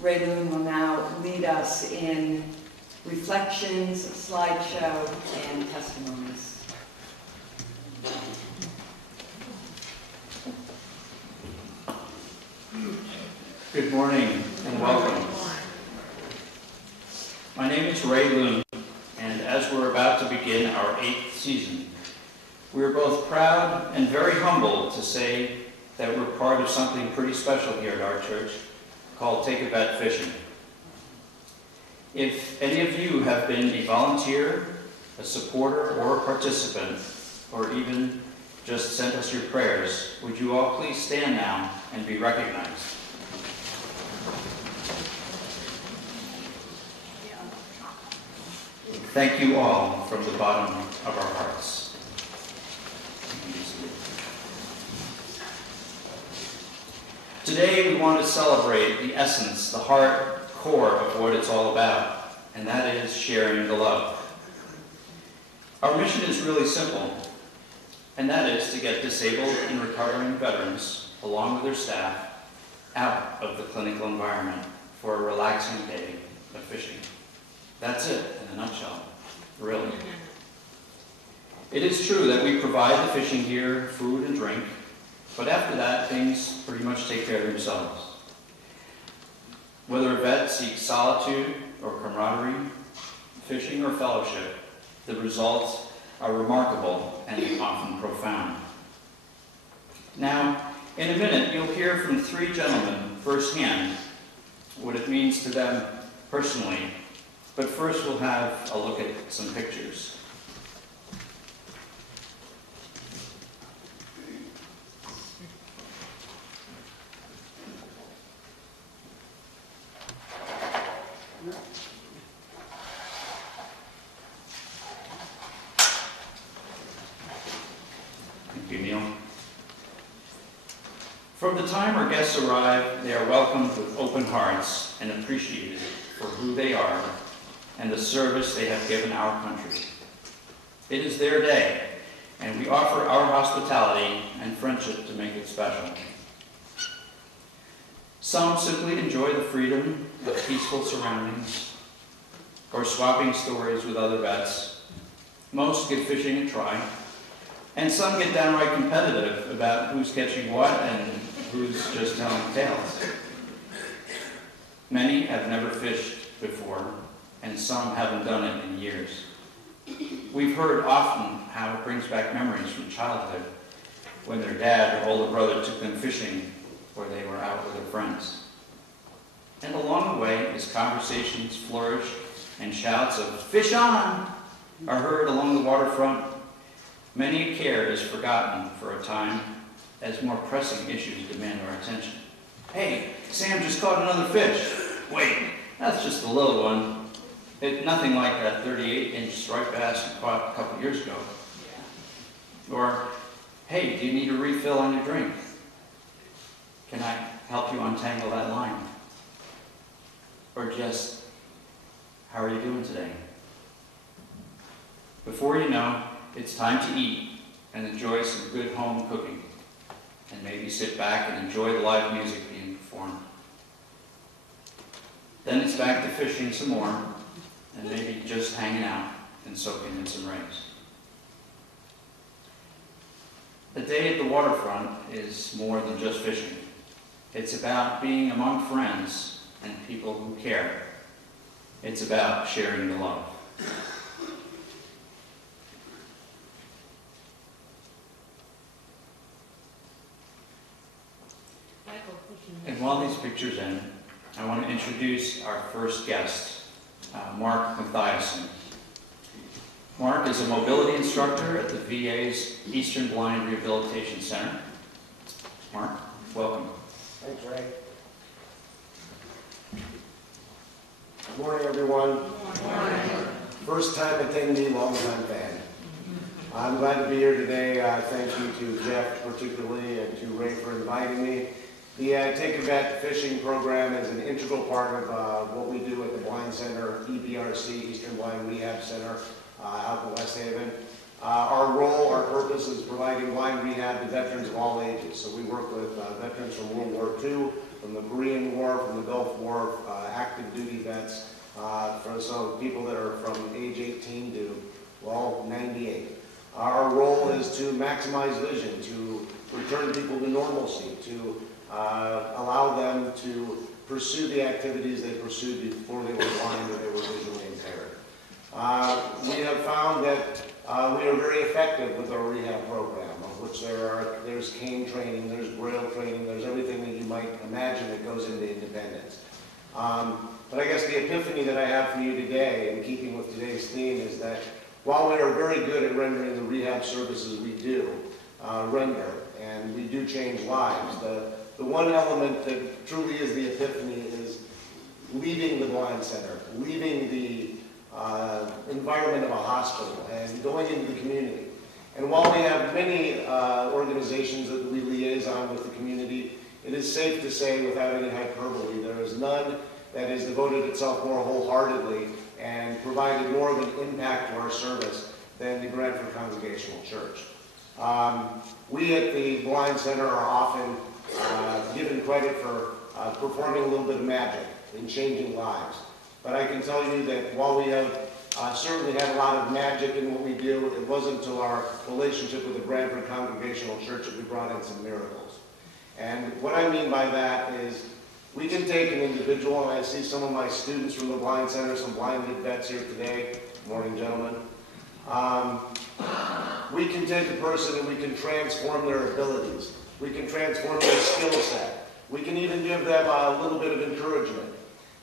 Ray Loon will now lead us in reflections, slideshow, and testimonies. Good morning and welcome. My name is Ray Loon, and as we're about to begin our 8th season, we're both proud and very humbled to say that we're part of something pretty special here at our church called TAVF Fishing. If any of you have been a volunteer, a supporter, or a participant, or even just sent us your prayers, would you all please stand now and be recognized? Thank you all from the bottom of our hearts. Today we want to celebrate the essence, the heart, core of what it's all about, and that is sharing the love. Our mission is really simple, and that is to get disabled and recovering veterans, along with their staff, out of the clinical environment for a relaxing day of fishing. That's it in a nutshell, really. It is true that we provide the fishing gear, food, and drink, but after that, things pretty much take care of themselves. Whether a vet seeks solitude or camaraderie, fishing or fellowship, the results are remarkable and often profound. Now, in a minute, you'll hear from 3 gentlemen firsthand what it means to them personally. But first, we'll have a look at some pictures. Thank you, Neil. From the time our guests arrive, they are welcomed with open hearts and appreciated for who they are and the service they have given our country. It is their day, and we offer our hospitality and friendship to make it special. Some simply enjoy the freedom of peaceful surroundings or swapping stories with other vets. Most give fishing a try, and some get downright competitive about who's catching what and who's just telling tales. Many have never fished before, and some haven't done it in years. We've heard often how it brings back memories from childhood when their dad or older brother took them fishing or they were out with their friends. And along the way, as conversations flourish and shouts of "fish on" are heard along the waterfront, many a care is forgotten for a time as more pressing issues demand our attention. "Hey, Sam just caught another fish." "Wait, that's just a little one. Nothing like that 38-inch striped bass you caught a couple years ago." Or, "Hey, do you need a refill on your drink? Can I help you untangle that line?" Or just, "How are you doing today?" Before you know, it's time to eat and enjoy some good home cooking, and maybe sit back and enjoy the live music being performed. Then it's back to fishing some more, and maybe just hanging out and soaking in some rays. The day at the waterfront is more than just fishing. It's about being among friends and people who care. It's about sharing the love. And while these pictures end, I want to introduce our first guest, Matthiessen. Mark is a mobility instructor at the VA's Eastern Blind Rehabilitation Center. Mark, welcome. Thanks, Ray. Good morning, everyone. Good morning. First time attendee, long time fan. I'm glad to be here today. Thank you to Jeff particularly and to Ray for inviting me. The TAVF fishing program is an integral part of what we do at the Blind Center, EBRC, Eastern Blind Rehab Center, out in West Haven. Our role, our purpose is providing blind rehab to veterans of all ages. So we work with veterans from World War II, from the Korean War, from the Gulf War, active duty vets, so people that are from age 18 to, well, 98. Our role is to maximize vision, to return people to normalcy, to allow them to pursue the activities they pursued before they were blind or they were visually impaired. We have found that we are very effective with our rehab program, of which there's cane training, there's braille training, there's everything that you might imagine that goes into independence. But I guess the epiphany that I have for you today, in keeping with today's theme, is that while we are very good at rendering the rehab services we do render, and we do change lives, the one element that truly is the epiphany is leaving the blind center, leaving the environment of a hospital and going into the community. And while we have many organizations that we liaison with the community, it is safe to say, without any hyperbole, there is none that has devoted itself more wholeheartedly and provided more of an impact to our service than the Brantford Congregational Church. We at the Blind Center are often given credit for performing a little bit of magic in changing lives. But I can tell you that while we have certainly had a lot of magic in what we do, it wasn't until our relationship with the Brantford Congregational Church that we brought in some miracles. And what I mean by that is we can take an individual, and I see some of my students from the Blind Center, some blinded vets here today. Good morning, gentlemen. We can take a person and we can transform their abilities. We can transform their skill set. We can even give them a little bit of encouragement.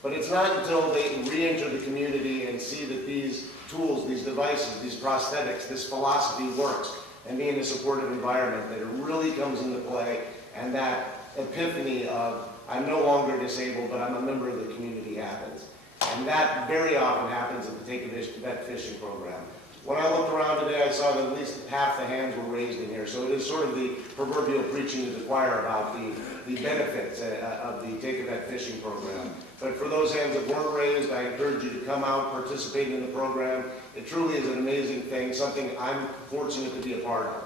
But it's not until they re-enter the community and see that these tools, these devices, these prosthetics, this philosophy works and be in a supportive environment that it really comes into play, and that epiphany of I'm no longer disabled, but I'm a member of the community happens. And that very often happens at the Take a Vet fishing program. When I looked around today, I saw that at least half the hands were raised in here. So it is sort of the proverbial preaching to the choir about the benefits of the Take a Vet fishing program. But for those hands that weren't raised, I encourage you to come out, participate in the program. It truly is an amazing thing, something I'm fortunate to be a part of.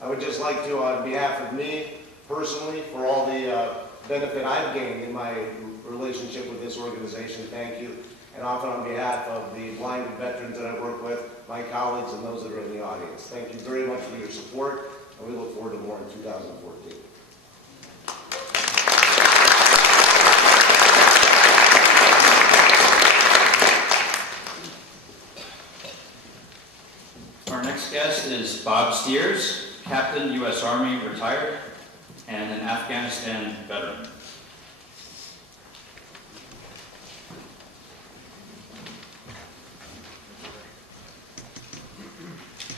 I would just like to, on behalf of me, personally, for all the benefit I've gained in my relationship with this organization, thank you. And often on behalf of the blinded veterans that I work with, my colleagues and those that are in the audience. Thank you very much for your support, and we look forward to more in 2014. Our next guest is Bob Steers, Captain, U.S. Army, retired, and an Afghanistan veteran.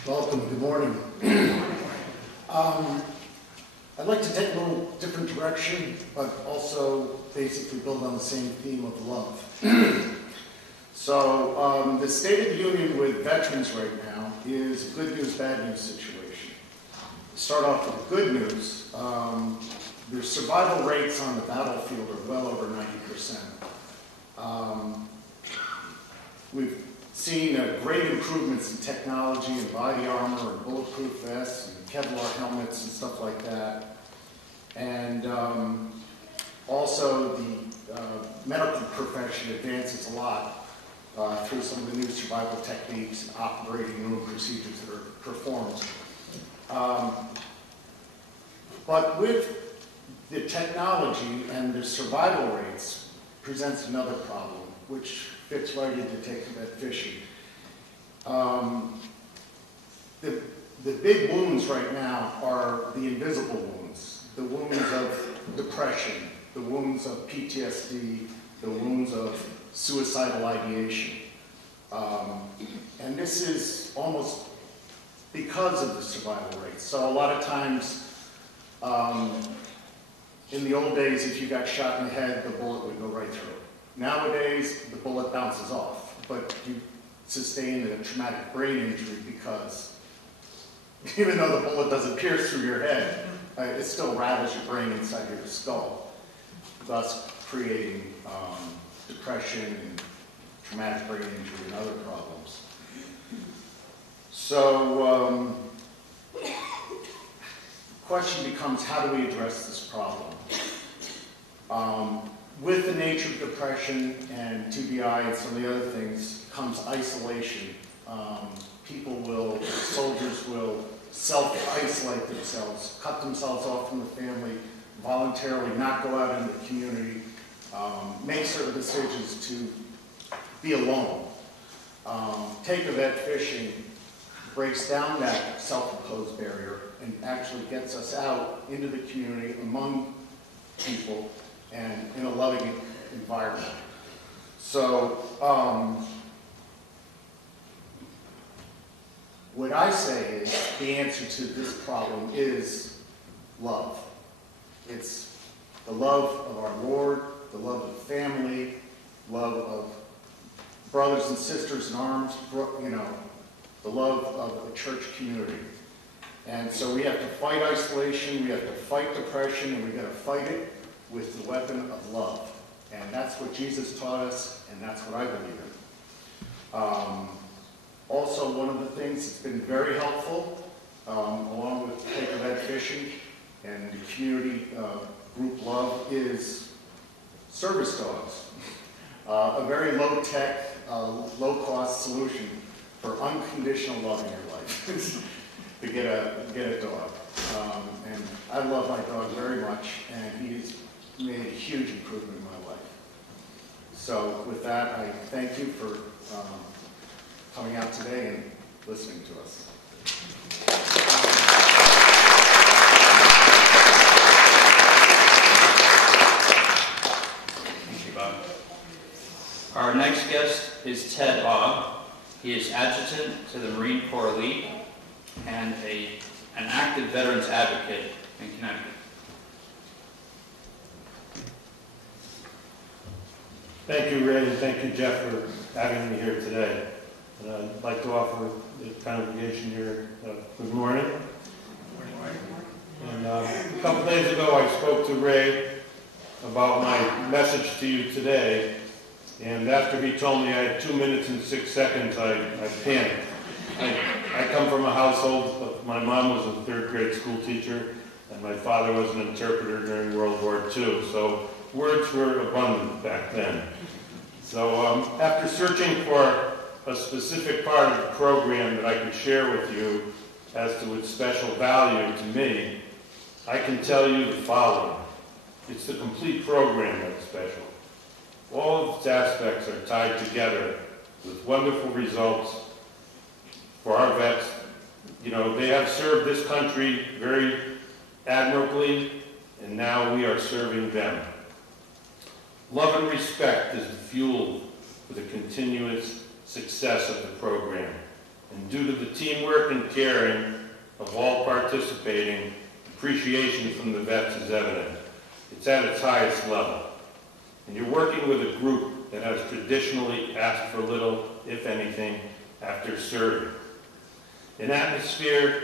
Welcome, good morning. I'd like to take a little different direction, but also basically build on the same theme of love. So the State of the Union with veterans right now is a good news, bad news situation. To start off with the good news, their survival rates on the battlefield are well over 90%. We've seen great improvements in technology and body armor and bulletproof vests and Kevlar helmets and stuff like that. And also the medical profession advances a lot through some of the new survival techniques and operating room procedures that are performed. But with the technology and the survival rates presents another problem, which fits right into Take a Vet fishing. The big wounds right now are the invisible wounds, the wounds of depression, the wounds of PTSD, the wounds of suicidal ideation. And this is almost because of the survival rates. So a lot of times, in the old days, if you got shot in the head, the bullet would go right through it. Nowadays, the bullet bounces off, but you sustain a traumatic brain injury because even though the bullet doesn't pierce through your head, it still rattles your brain inside your skull, thus creating depression and traumatic brain injury and other problems. So the question becomes, how do we address this problem? With the nature of depression and TBI and some of the other things comes isolation. Soldiers will self-isolate themselves, cut themselves off from the family, voluntarily not go out in the community, make certain decisions to be alone. Take a vet fishing breaks down that self-imposed barrier and actually gets us out into the community among people and in a loving environment. So, what I say is the answer to this problem is love. It's the love of our Lord, the love of family, love of brothers and sisters in arms, the love of a church community. And so we have to fight isolation, we have to fight depression, and we got to fight it with the weapon of love. And that's what Jesus taught us, and that's what I believe in. Also, one of the things that's been very helpful, along with take-a-vet fishing and the community group love, is service dogs. A very low-tech, low-cost solution for unconditional love in your life to get a dog. And I love my dog very much, and he's made a huge improvement in my life. So with that, I thank you for coming out today and listening to us. Thank you, Bob. Our next guest is Ted Ogg. He is Adjutant to the Marine Corps Elite and an active veterans advocate in Connecticut. Thank you, Ray, and thank you, Jeff, for having me here today. And I'd like to offer the congregation here good morning. And a couple days ago, I spoke to Ray about my message to you today. And after he told me I had 2 minutes and 6 seconds, I panicked. I come from a household, my mom was a third grade school teacher, and my father was an interpreter during World War II. So words were abundant back then. So after searching for a specific part of the program that I could share with you as to its special value to me, I can tell you the following. It's the complete program that's special. All of its aspects are tied together with wonderful results for our vets. You know, they have served this country very admirably, and now we are serving them. Love and respect is the fuel for the continuous success of the program. And due to the teamwork and caring of all participating, appreciation from the vets is evident. It's at its highest level. And you're working with a group that has traditionally asked for little, if anything, after serving. An atmosphere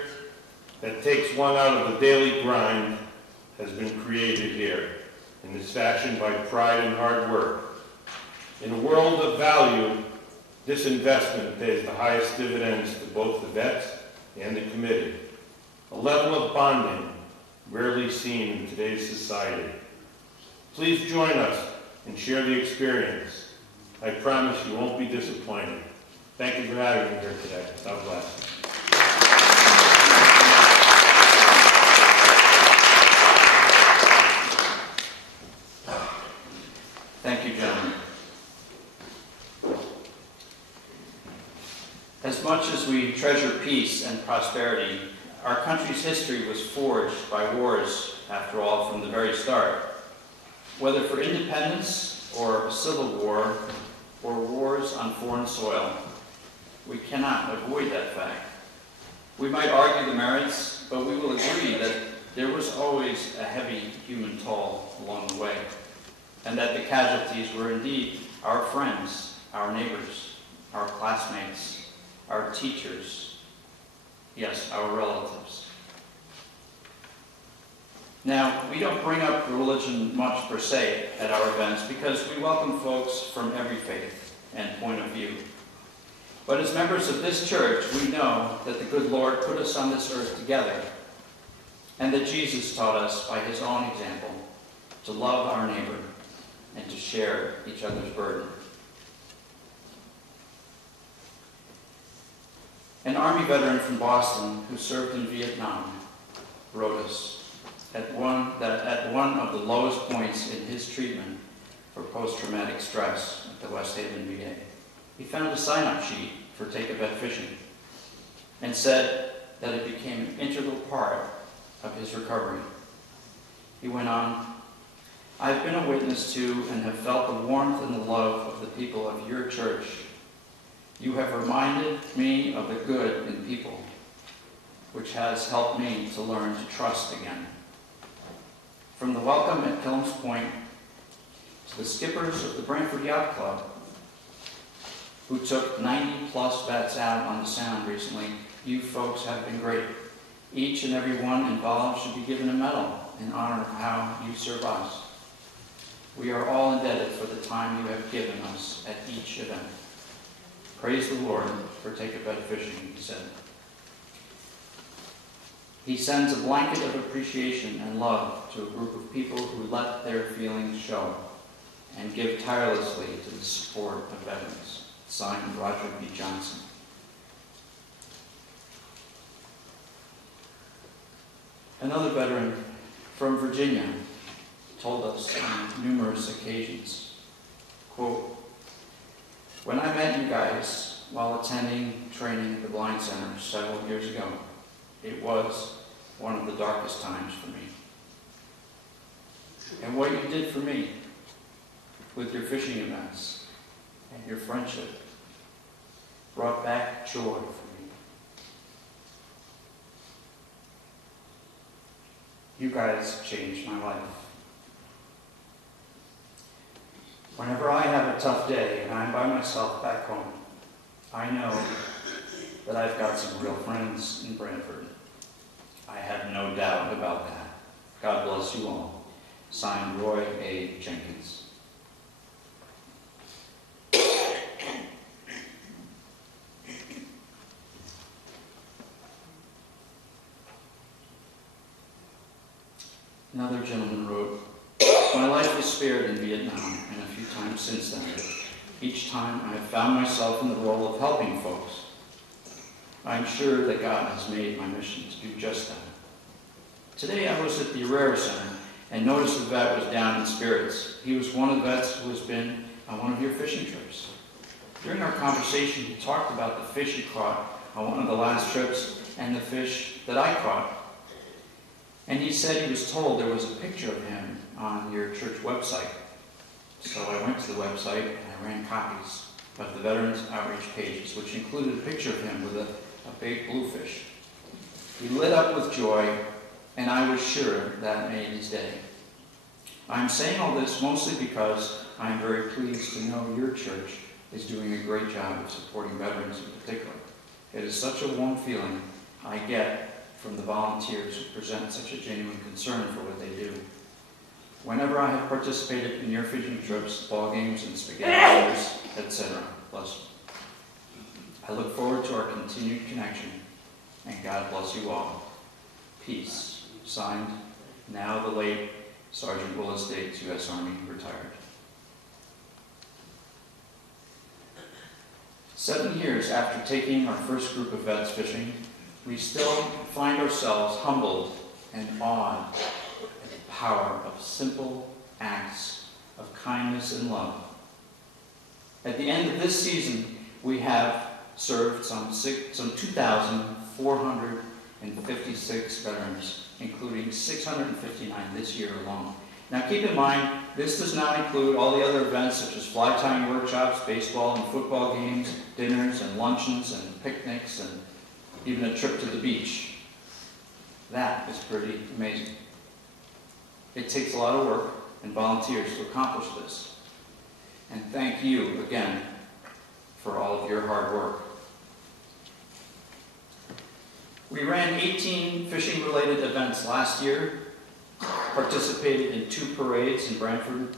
that takes one out of the daily grind has been created here and is fashioned by pride and hard work. In a world of value, this investment pays the highest dividends to both the vets and the committee. A level of bonding rarely seen in today's society. Please join us and share the experience. I promise you won't be disappointed. Thank you for having me here today. God bless. Thank you, gentlemen. As much as we treasure peace and prosperity, our country's history was forged by wars, after all, from the very start. Whether for independence or a civil war or wars on foreign soil, we cannot avoid that fact. We might argue the merits, but we will agree that there was always a heavy human toll along the way, and that the casualties were indeed our friends, our neighbors, our classmates, our teachers, yes, our relatives. Now, we don't bring up religion much per se at our events because we welcome folks from every faith and point of view. But as members of this church, we know that the good Lord put us on this earth together, and that Jesus taught us by his own example to love our neighbor, and to share each other's burden. An Army veteran from Boston who served in Vietnam wrote us at one of the lowest points in his treatment for post-traumatic stress at the West Haven VA, he found a sign-up sheet for Take a Vet Fishing and said that it became an integral part of his recovery. He went on, "I've been a witness to and have felt the warmth and the love of the people of your church. You have reminded me of the good in people, which has helped me to learn to trust again. From the welcome at Killam's Point to the skippers of the Brantford Yacht Club, who took 90-plus vets out on the Sound recently, you folks have been great. Each and every one involved should be given a medal in honor of how you serve us. We are all indebted for the time you have given us at each event. Praise the Lord for Take a Vet Fishing," he said. He sends a blanket of appreciation and love to a group of people who let their feelings show and give tirelessly to the support of veterans. Signed, Roger B. Johnson. Another veteran from Virginia told us on numerous occasions, quote, "When I met you guys while attending training at the Blind Center several years ago, it was one of the darkest times for me. And what you did for me with your fishing events and your friendship brought back joy for me. You guys changed my life. Whenever I have a tough day and I'm by myself back home, I know that I've got some real friends in Brantford. I have no doubt about that. God bless you all." Signed, Roy A. Jenkins. Another gentleman wrote, "My life was spared in Vietnam and a few times since then. Each time I have found myself in the role of helping folks. I'm sure that God has made my mission to do just that. Today I was at the Herrera Center and noticed a vet was down in spirits. He was one of the vets who has been on one of your fishing trips. During our conversation, he talked about the fish he caught on one of the last trips and the fish that I caught. And he said he was told there was a picture of him on your church website. So I went to the website and I ran copies of the Veterans Outreach pages, which included a picture of him with a big bluefish. He lit up with joy, and I was sure that made his day. I'm saying all this mostly because I'm very pleased to know your church is doing a great job of supporting veterans in particular. It is such a warm feeling I get from the volunteers who present such a genuine concern for what they do. Whenever I have participated in your fishing trips, ball games, and spaghetti dinners, etc. Bless you. I look forward to our continued connection, and God bless you all. Peace." Signed, now the late Sergeant Willis Dates, U.S. Army, retired. 7 years after taking our first group of vets fishing, we still find ourselves humbled and awed at the power of simple acts of kindness and love. At the end of this season, we have served some 2,456 veterans, including 659 this year alone. Now keep in mind, this does not include all the other events such as fly tying workshops, baseball and football games, dinners and luncheons and picnics, and even a trip to the beach. That is pretty amazing. It takes a lot of work and volunteers to accomplish this. And thank you again for all of your hard work. We ran 18 fishing-related events last year, participated in 2 parades in Brantford,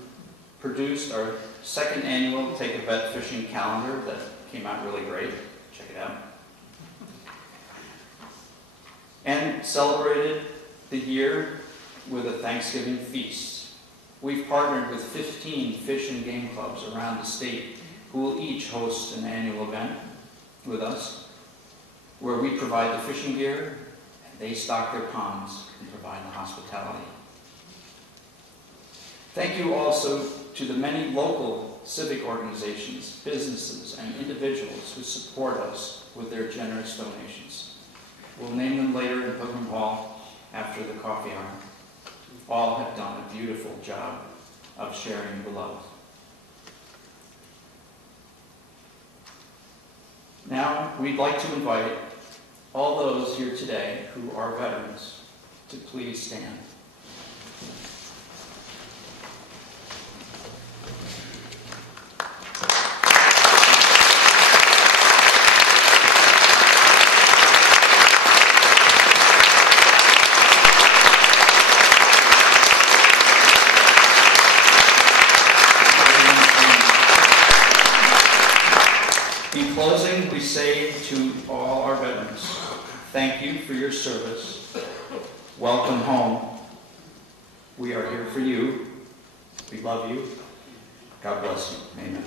produced our 2nd annual Take a Vet Fishing calendar that came out really great. Check it out. And celebrated the year with a Thanksgiving feast. We've partnered with 15 fish and game clubs around the state who will each host an annual event with us where we provide the fishing gear and they stock their ponds and provide the hospitality. Thank you also to the many local civic organizations, businesses, and individuals who support us with their generous donations. We'll name them later in Pilgrim Hall after the coffee hour. All have done a beautiful job of sharing the love. Now, we'd like to invite all those here today who are veterans to please stand. In closing, we say to all our veterans, thank you for your service. Welcome home. We are here for you. We love you. God bless you. Amen.